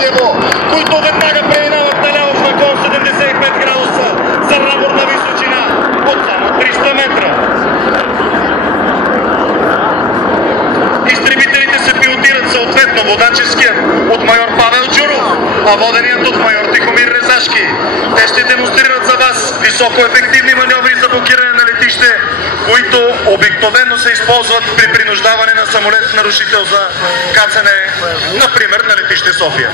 Ардиево, които веднага преминават наляво в наклон 75 градуса за наборна височина от само 300 метра. Изтребителите се пилотират съответно водаческият от майор Павел Джуров, а воденият от майор Тихомир Резашки. Те ще демонстрират за вас високоефективни маньоври за блокиране на летище, които обикновено се използват при принуждаване на самолет-нарушител за кацане, например на летище София.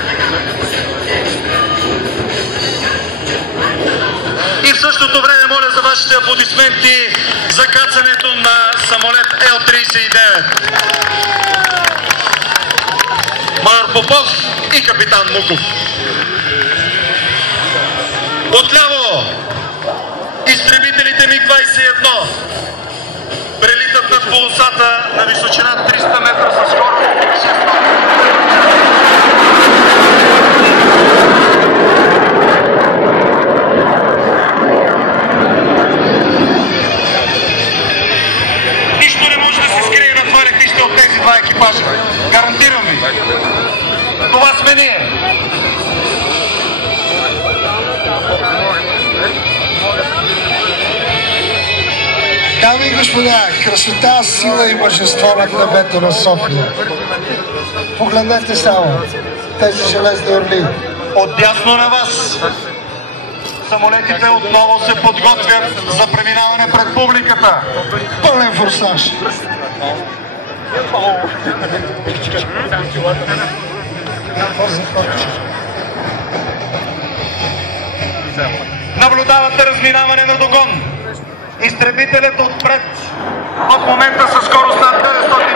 И в същото време моля за вашите аплодисменти за кацането на самолет Ил-39. Майор Попов и капитан Муков. Отляво изтребителите МиГ-21 прелитат над полосата на височина 300 метра със скорост 600. Нищо не може да се скрие на това летище от тези два екипажа. Гарантирам ви. Това сме ние. Дами и господа, красота, сила и мъжество над небето на София. Погледнете само тези железни орли. Отдясно на вас самолетите отново се подготвят за преминаване пред публиката. Пълен форсаж. Наблюдавате разминаване на догон. Изтребителят отпред в момента със скорост над 900